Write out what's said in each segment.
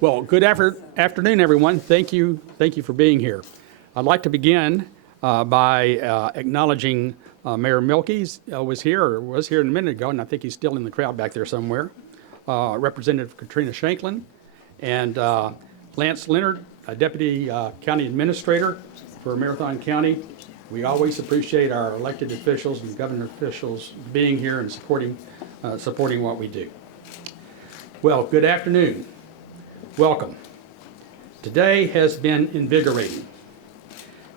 Well, good afternoon, everyone. Thank you for being here. I'd like to begin by acknowledging Mayor Milkey's was here a minute ago, and I think he's still in the crowd back there somewhere. Representative Katrina Shanklin and Lance Leonard, Deputy County Administrator for Marathon County. We always appreciate our elected officials and government officials being here and supporting what we do. Well, good afternoon. Welcome. Today has been invigorating.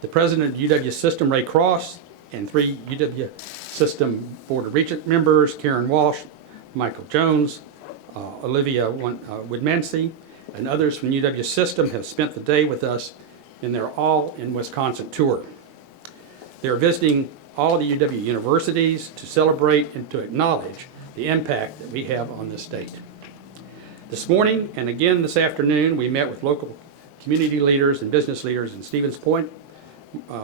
The president of UW System, Ray Cross, and 3 UW System Board of Regent members, Karen Walsh, Michael Jones, Olivia Woodmansey, and others from UW System have spent the day with us in their All in Wisconsin tour. They are visiting all of the UW universities to celebrate and to acknowledge the impact that we have on this state. This morning and again this afternoon, we met with local community leaders and business leaders in Stevens Point,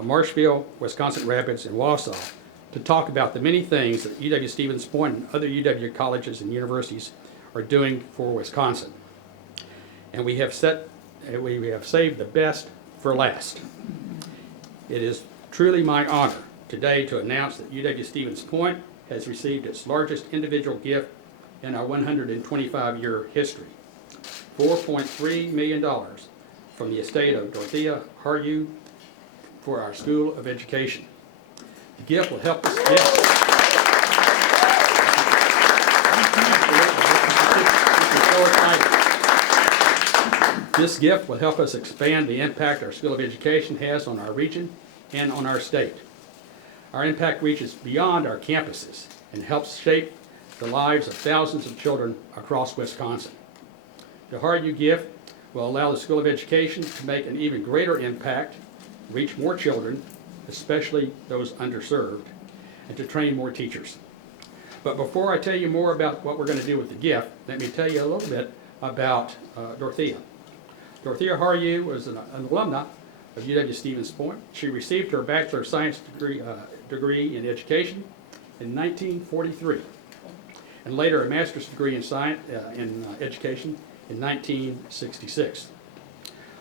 Marshfield, Wisconsin Rapids, and Wausau to talk about the many things that UW Stevens Point and other UW colleges and universities are doing for Wisconsin. And we have saved the best for last. It is truly my honor today to announce that UW Stevens Point has received its largest individual gift in our 125-year history, $4.3 million from the estate of Dorothea Harju for our School of Education. The gift will help us This gift will help us expand the impact our School of Education has on our region and on our state. Our impact reaches beyond our campuses and helps shape the lives of thousands of children across Wisconsin. The Harju gift will allow the School of Education to make an even greater impact, reach more children, especially those underserved, and to train more teachers. But before I tell you more about what we're going to do with the gift, let me tell you a little bit about Dorothea. Dorothea Harju was an alumna of UW Stevens Point. She received her Bachelor of Science degree in Education in 1943. And later a master's degree in science in education in 1966.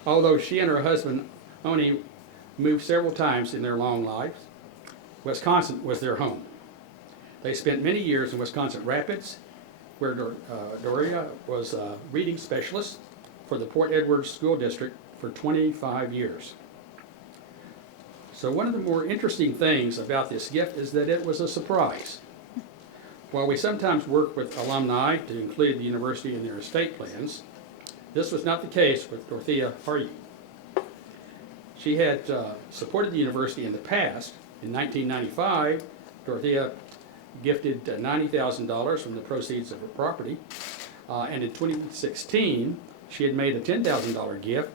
Although she and her husband Oni moved several times in their long lives, Wisconsin was their home. They spent many years in Wisconsin Rapids, where Dorothea was a reading specialist for the Port Edwards School District for 25 years. So one of the more interesting things about this gift is that it was a surprise. While we sometimes work with alumni to include the university in their estate plans, this was not the case with Dorothea Harju. She had supported the university in the past. In 1995, Dorothea gifted $90,000 from the proceeds of her property, and in 2016, she had made a $10,000 gift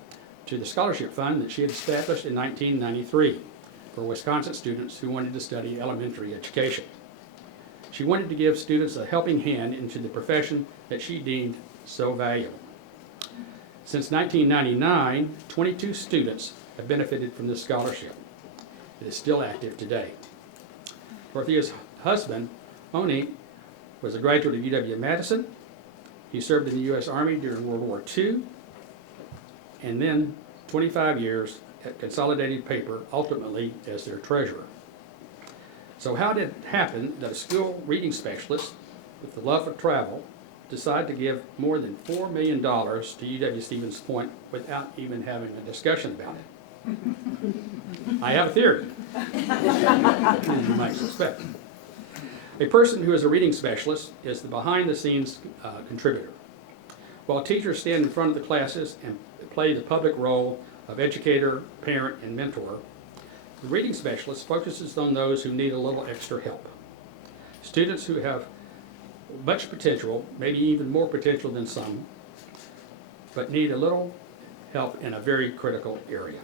to the scholarship fund that she had established in 1993 for Wisconsin students who wanted to study elementary education. She wanted to give students a helping hand into the profession that she deemed so valuable. Since 1999, 22 students have benefited from this scholarship. It is still active today. Dorothea's husband, Oni, was a graduate of UW-Madison. He served in the U.S. Army during World War II, and then 25 years at Consolidated Paper, ultimately as their treasurer. So how did it happen that a school reading specialist with the love of travel decided to give more than $4 million to UW Stevens Point without even having a discussion about it? I have a theory, as you might suspect. A person who is a reading specialist is the behind-the-scenes contributor. While teachers stand in front of the classes and play the public role of educator, parent, and mentor, the reading specialist focuses on those who need a little extra help. Students who have much potential, maybe even more potential than some, but need a little help in a very critical area.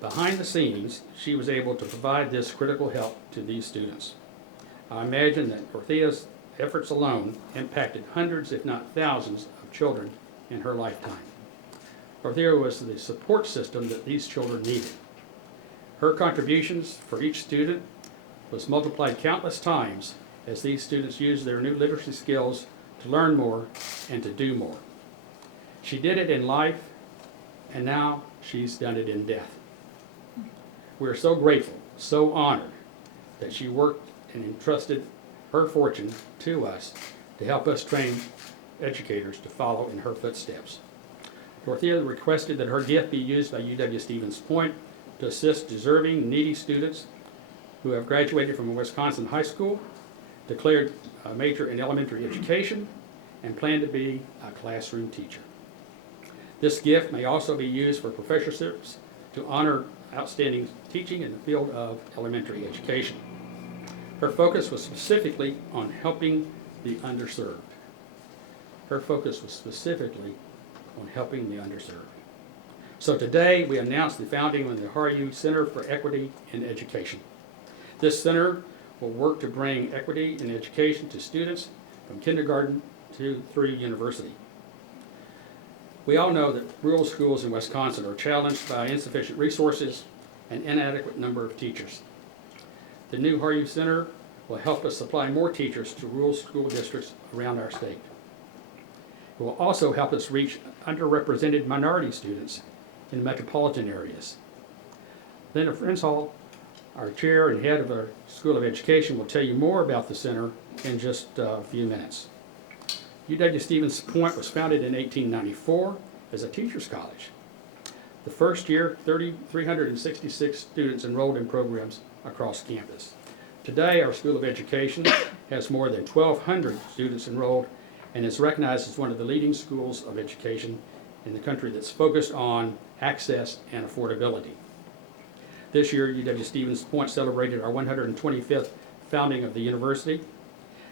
Behind the scenes, she was able to provide this critical help to these students. I imagine that Dorothea's efforts alone impacted hundreds, if not thousands, of children in her lifetime. Dorothea was the support system that these children needed. Her contributions for each student was multiplied countless times as these students use their new literacy skills to learn more and to do more. She did it in life, and now she's done it in death. We're so grateful, so honored that she worked and entrusted her fortune to us to help us train educators to follow in her footsteps. Dorothea requested that her gift be used by UW-Stevens Point to assist deserving, needy students who have graduated from a Wisconsin high school, declared a major in elementary education, and plan to be a classroom teacher. This gift may also be used for professorships to honor outstanding teaching in the field of elementary education. Her focus was specifically on helping the underserved. Her focus was specifically on helping the underserved. So today we announce the founding of the Harju Center for Equity in Education. This center will work to bring equity in education to students from kindergarten through university. We all know that rural schools in Wisconsin are challenged by insufficient resources and inadequate number of teachers. The new Harju Center will help us supply more teachers to rural school districts around our state. It will also help us reach underrepresented minority students in metropolitan areas. Linda Fernholz, our chair and head of our School of Education, will tell you more about the center in just a few minutes. UW-Stevens Point was founded in 1894 as a teacher's college. The first year, 366 students enrolled in programs across campus. Today, our School of Education has more than 1,200 students enrolled and is recognized as one of the leading schools of education in the country that's focused on access and affordability. This year, UW-Stevens Point celebrated our 125th founding of the university,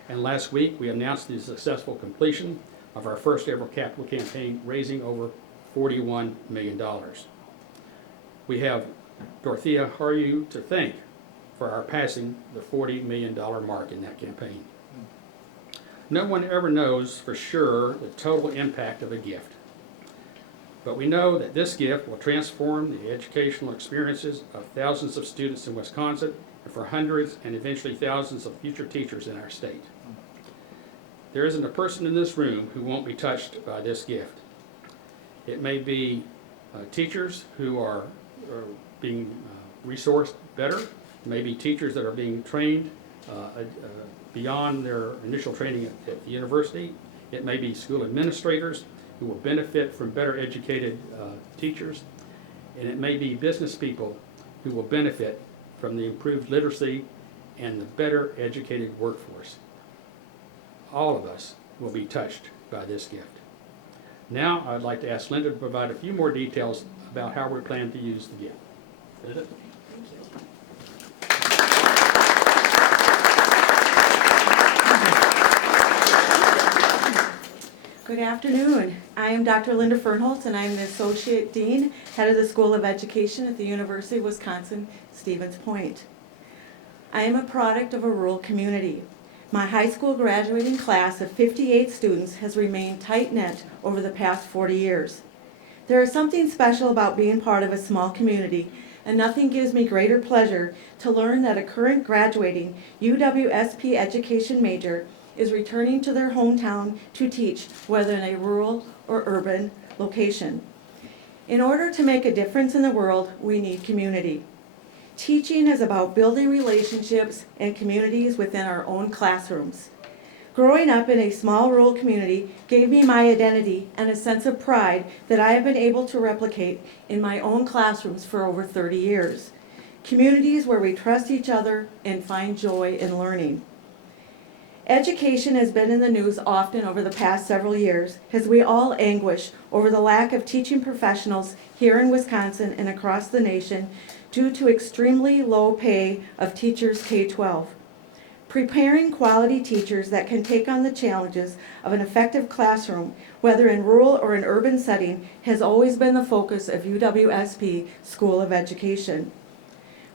and last week we announced the successful completion of our first ever capital campaign, raising over $41 million. We have Dorothea Harju to thank for our passing the $40 million mark in that campaign. No one ever knows for sure the total impact of a gift, but we know that this gift will transform the educational experiences of thousands of students in Wisconsin and for hundreds and eventually thousands of future teachers in our state. There isn't a person in this room who won't be touched by this gift. It may be teachers who are being resourced better, maybe teachers that are being trained beyond their initial training at the university. It may be school administrators who will benefit from better educated teachers, and it may be business people who will benefit from the improved literacy and the better educated workforce. All of us will be touched by this gift. Now I'd like to ask Linda to provide a few more details about how we plan to use the gift. Linda? Good afternoon. I am Dr. Linda Fernholz, and I am the Associate Dean, Head of the School of Education at the University of Wisconsin-Stevens Point. I am a product of a rural community. My high school graduating class of 58 students has remained tight-knit over the past 40 years. There is something special about being part of a small community, and nothing gives me greater pleasure to learn that a current graduating UWSP education major is returning to their hometown to teach, whether in a rural or urban location. In order to make a difference in the world, we need community. Teaching is about building relationships and communities within our own classrooms. Growing up in a small rural community gave me my identity and a sense of pride that I have been able to replicate in my own classrooms for over 30 years. Communities where we trust each other and find joy in learning. Education has been in the news often over the past several years as we all anguish over the lack of teaching professionals here in Wisconsin and across the nation due to extremely low pay of teachers K-12. Preparing quality teachers that can take on the challenges of an effective classroom, whether in rural or an urban setting, has always been the focus of UWSP School of Education.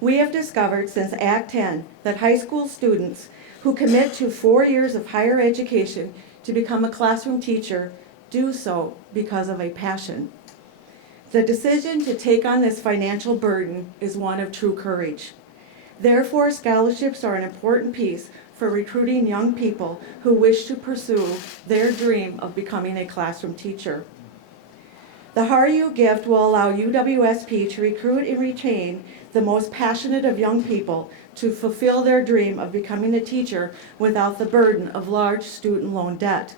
We have discovered since Act 10 that high school students who commit to 4 years of higher education to become a classroom teacher do so because of a passion. The decision to take on this financial burden is one of true courage. Therefore, scholarships are an important piece for recruiting young people who wish to pursue their dream of becoming a classroom teacher. The Harju gift will allow UWSP to recruit and retain the most passionate of young people to fulfill their dream of becoming a teacher without the burden of large student loan debt.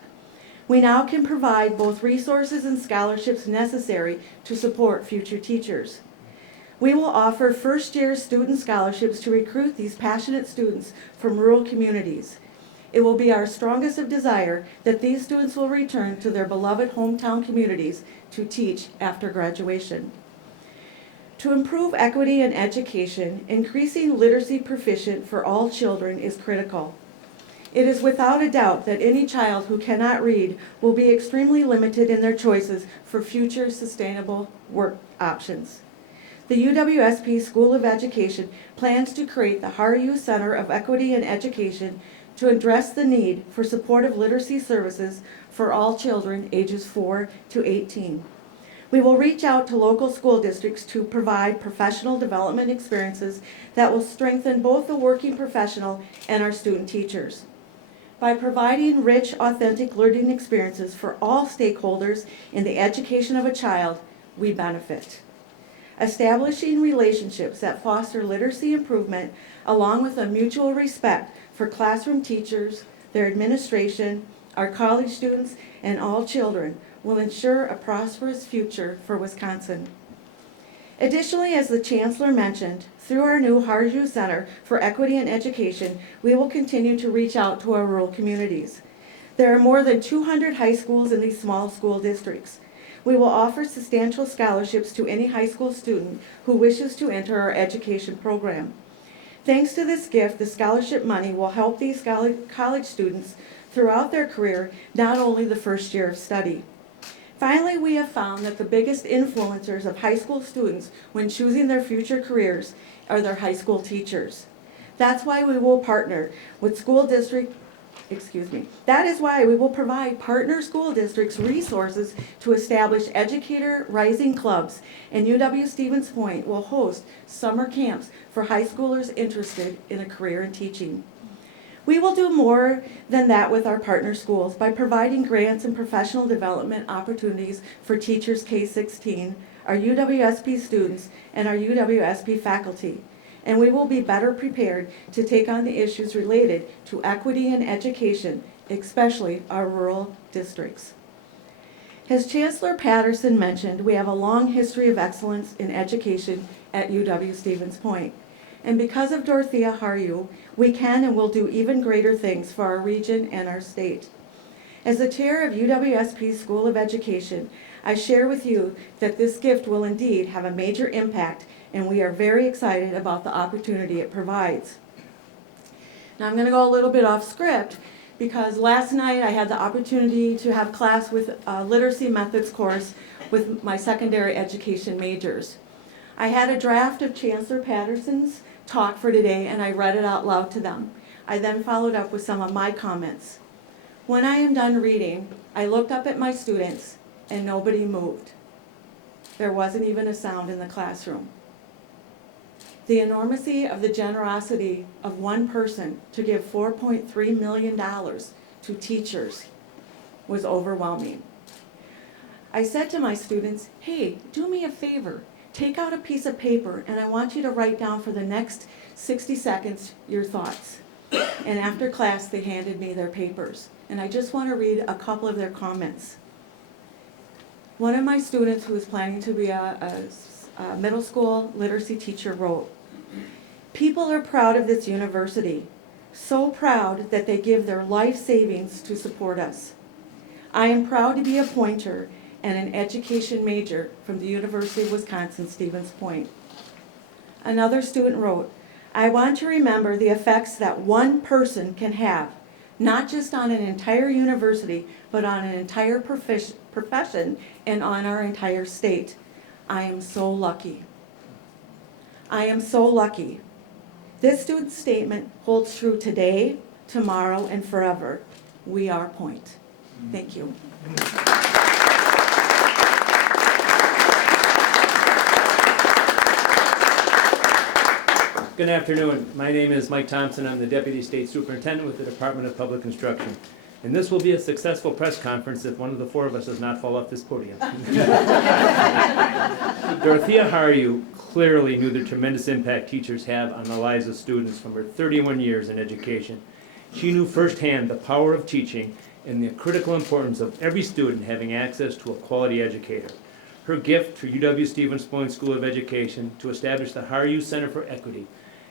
We now can provide both resources and scholarships necessary to support future teachers. We will offer first-year student scholarships to recruit these passionate students from rural communities. It will be our strongest of desire that these students will return to their beloved hometown communities to teach after graduation. To improve equity in education, increasing literacy proficient for all children is critical. It is without a doubt that any child who cannot read will be extremely limited in their choices for future sustainable work options. The UWSP School of Education plans to create the Harju Center of Equity in Education to address the need for supportive literacy services for all children ages 4 to 18. We will reach out to local school districts to provide professional development experiences that will strengthen both the working professional and our student teachers. By providing rich, authentic learning experiences for all stakeholders in the education of a child, we benefit. Establishing relationships that foster literacy improvement along with a mutual respect for classroom teachers, their administration, our college students, and all children will ensure a prosperous future for Wisconsin. Additionally, as the Chancellor mentioned, through our new Harju Center for Equity in Education, we will continue to reach out to our rural communities. There are more than 200 high schools in these small school districts. We will offer substantial scholarships to any high school student who wishes to enter our education program. Thanks to this gift, the scholarship money will help these college students throughout their career, not only the first year of study. Finally, we have found that the biggest influencers of high school students when choosing their future careers are their high school teachers. That's why we will partner with That is why we will provide partner school districts resources to establish educator rising clubs, and UW-Stevens Point will host summer camps for high schoolers interested in a career in teaching. We will do more than that with our partner schools by providing grants and professional development opportunities for teachers K-16, our UWSP students, and our UWSP faculty. And we will be better prepared to take on the issues related to equity in education, especially our rural districts. As Chancellor Patterson mentioned, we have a long history of excellence in education at UW-Stevens Point. And because of Dorothea Harju, we can and will do even greater things for our region and our state. As the chair of UWSP School of Education, I share with you that this gift will indeed have a major impact, and we are very excited about the opportunity it provides. Now I'm going to go a little bit off script because last night I had the opportunity to have class with a literacy methods course with my secondary education majors. I had a draft of Chancellor Patterson's talk for today and I read it out loud to them. I then followed up with some of my comments. When I am done reading, I looked up at my students and nobody moved. There wasn't even a sound in the classroom. The enormity of the generosity of one person to give $4.3 million to teachers was overwhelming. I said to my students, hey, do me a favor. Take out a piece of paper and I want you to write down for the next 60 seconds your thoughts. And after class, they handed me their papers. And I just want to read a couple of their comments. One of my students who was planning to be a middle school literacy teacher wrote, people are proud of this university, so proud that they give their life savings to support us. I am proud to be a pointer and an education major from the University of Wisconsin-Stevens Point. Another student wrote, I want to remember the effects that one person can have, not just on an entire university, but on an entire profession and on our entire state. I am so lucky. I am so lucky. This student's statement holds true today, tomorrow, and forever. We are Point. Thank you. Good afternoon. My name is Mike Thompson. I'm the Deputy State Superintendent with the Department of Public Instruction. And this will be a successful press conference if one of the four of us does not fall off this podium. Dorothea Harju clearly knew the tremendous impact teachers have on the lives of students from her 31 years in education. She knew firsthand the power of teaching and the critical importance of every student having access to a quality educator. Her gift to UW Stevens Point School of Education to establish the Harju Center for Equity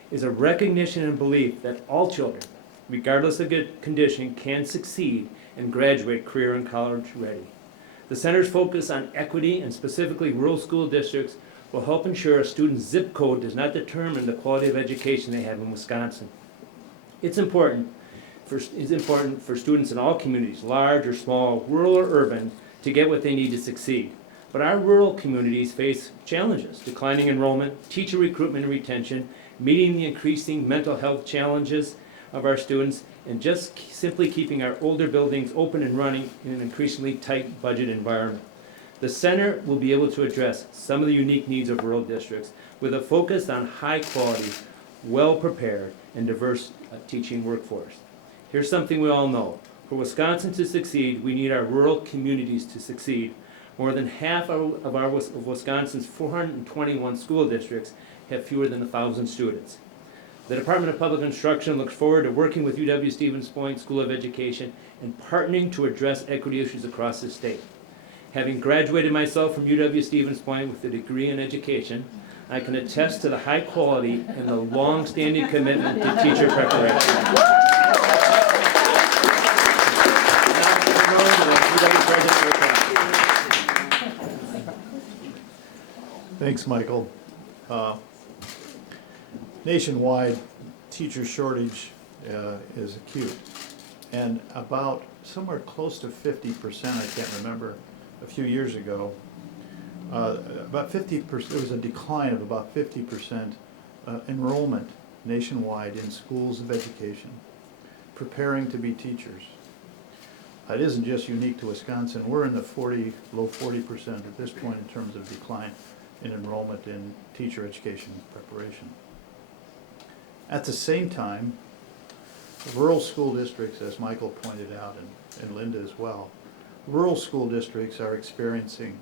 is a recognition and belief that all children, regardless of condition, can succeed and graduate career and college ready. The center's focus on equity and specifically rural school districts will help ensure a student's zip code does not determine the quality of education they have in Wisconsin. It's important for students in all communities, large or small, rural or urban, to get what they need to succeed. But our rural communities face challenges: declining enrollment, teacher recruitment and retention, meeting the increasing mental health challenges of our students, and just simply keeping our older buildings open and running in an increasingly tight budget environment. The center will be able to address some of the unique needs of rural districts with a focus on high quality, well-prepared, and diverse teaching workforce. Here's something we all know. For Wisconsin to succeed, we need our rural communities to succeed. More than half of Wisconsin's 421 school districts have fewer than 1,000 students. The Department of Public Instruction looks forward to working with UW Stevens Point School of Education and partnering to address equity issues across the state. Having graduated myself from UW Stevens Point with a degree in education, I can attest to the high quality and the long-standing commitment to teacher preparation. Thanks, Michael. Nationwide, teacher shortage is acute, and about somewhere close to 50%, I can't remember, a few years ago, about 50%, there was a decline of about 50% enrollment nationwide in schools of education, preparing to be teachers. It isn't just unique to Wisconsin. We're in the low 40% at this point in terms of decline in enrollment in teacher education preparation. At the same time, rural school districts, as Michael pointed out, and Linda as well, rural school districts are experiencing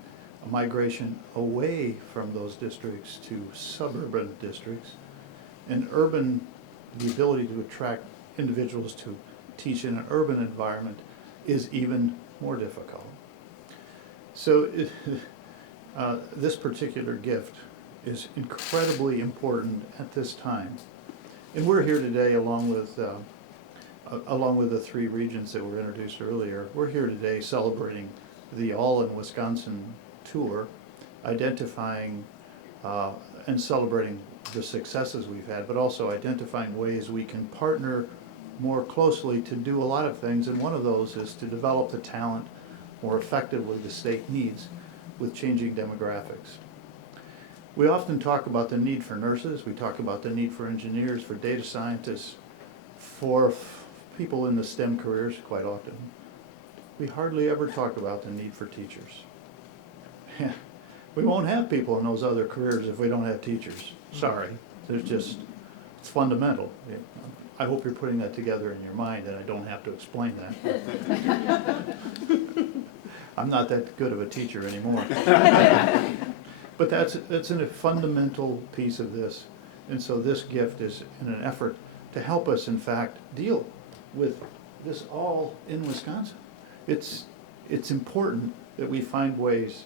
a migration away from those districts to suburban districts, and the ability to attract individuals to teach in an urban environment is even more difficult. So this particular gift is incredibly important at this time. And we're here today along with the three regions that were introduced earlier. We're here today celebrating the All in Wisconsin tour, identifying and celebrating the successes we've had, but also identifying ways we can partner more closely to do a lot of things. And one of those is to develop the talent more effectively the state needs with changing demographics. We often talk about the need for nurses, we talk about the need for engineers, for data scientists, for people in the STEM careers quite often. We hardly ever talk about the need for teachers. We won't have people in those other careers if we don't have teachers. Sorry, it's fundamental. I hope you're putting that together in your mind and I don't have to explain that. I'm not that good of a teacher anymore. But that's a fundamental piece of this. And so this gift is in an effort to help us, in fact, deal with this all in Wisconsin. It's important that we find ways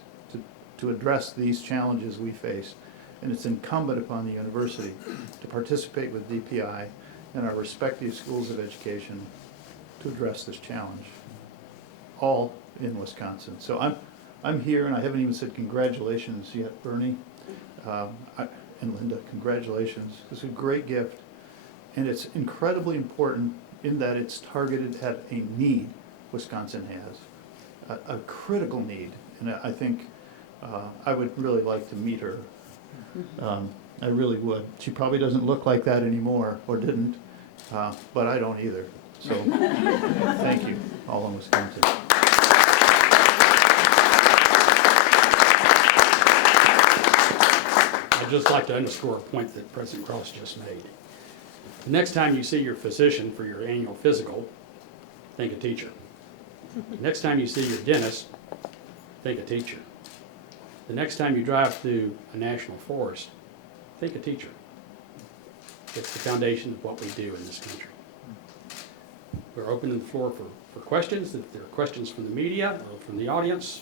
to address these challenges we face. And it's incumbent upon the university to participate with DPI and our respective schools of education to address this challenge, all in Wisconsin. So I'm here, and I haven't even said congratulations yet, Bernie and Linda. Congratulations. It's a great gift, and it's incredibly important in that it's targeted at a need Wisconsin has, a critical need, and I think I would really like to meet her. I really would. She probably doesn't look like that anymore, or didn't, but I don't either. So thank you, all in Wisconsin. I'd just like to underscore a point that President Cross just made. The next time you see your physician for your annual physical, think a teacher. Next time you see your dentist, think a teacher. The next time you drive through a national forest, think a teacher. It's the foundation of what we do in this country. We're opening the floor for questions. If there are questions from the media or from the audience,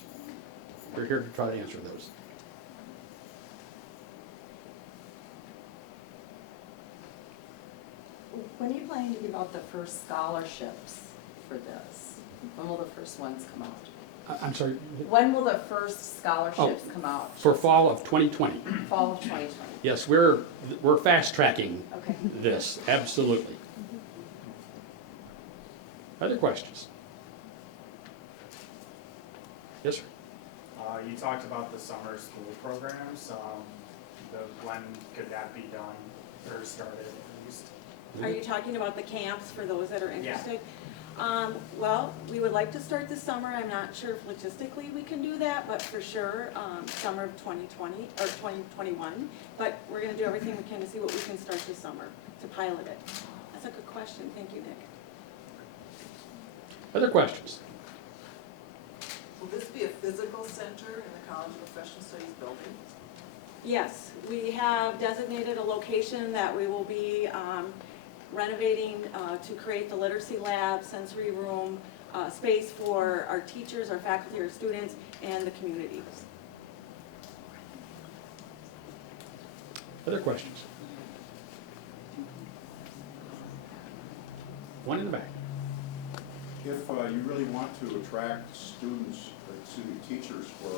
we're here to try to answer those. When are you planning to give out the first scholarships for this? When will the first ones come out? I'm sorry, When will the first scholarships come out? for fall of 2020. Fall of 2020. Yes, we're fast tracking Okay. this, absolutely. Other questions? Yes, sir. You talked about the summer school programs. When could that be done or started at least? Are you talking about the camps for those that are Yeah. interested? Well, we would like to start this summer. I'm not sure if logistically we can do that, but for sure, summer of 2020 or 2021. But we're gonna do everything we can to see what we can start this summer to pilot it. That's a good question. Thank you, Nick. Other questions? Will this be a physical center in the College of Professional Studies building? Yes, we have designated a location that we will be renovating to create the literacy lab, sensory room, space for our teachers, our faculty, our students, and the community. Other questions? One in the back. If you really want to attract students, teachers for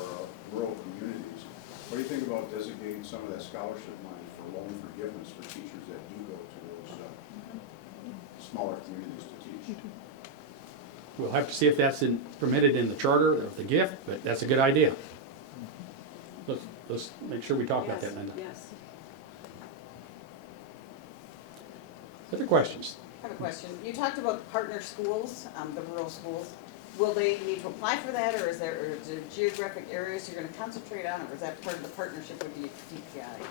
rural communities, what do you think about designating some of that scholarship money for loan forgiveness for teachers that do go to those smaller communities to teach? We'll have to see if that's permitted in the charter of the gift, but that's a good idea. Let's make sure we talk about that, Linda. Yes. Other questions? I have a question. You talked about the partner schools, the rural schools. Will they need to apply for that, or is there geographic areas you're going to concentrate on, or is that part of the partnership with the DPI?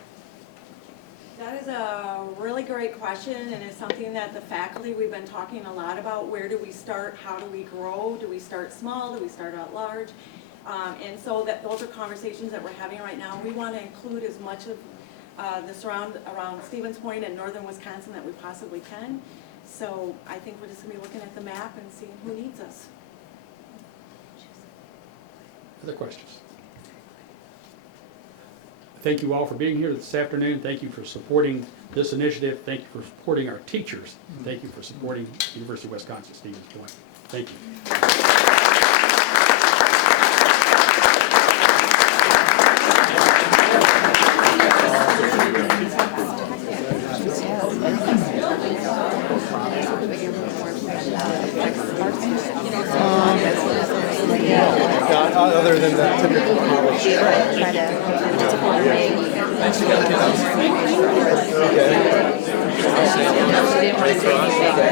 That is a really great question, and it's something that the faculty, we've been talking a lot about. Where do we start? How do we grow? Do we start small? Do we start out large? And so those are conversations that we're having right now. We want to include as much of the around Stevens Point and northern Wisconsin that we possibly can. So I think we're just going to be looking at the map and seeing who needs us. Other questions? Thank you all for being here this afternoon. Thank you for supporting this initiative. Thank you for supporting our teachers. Thank you for supporting University of Wisconsin Stevens Point. Thank you. Other than the typical college. Try to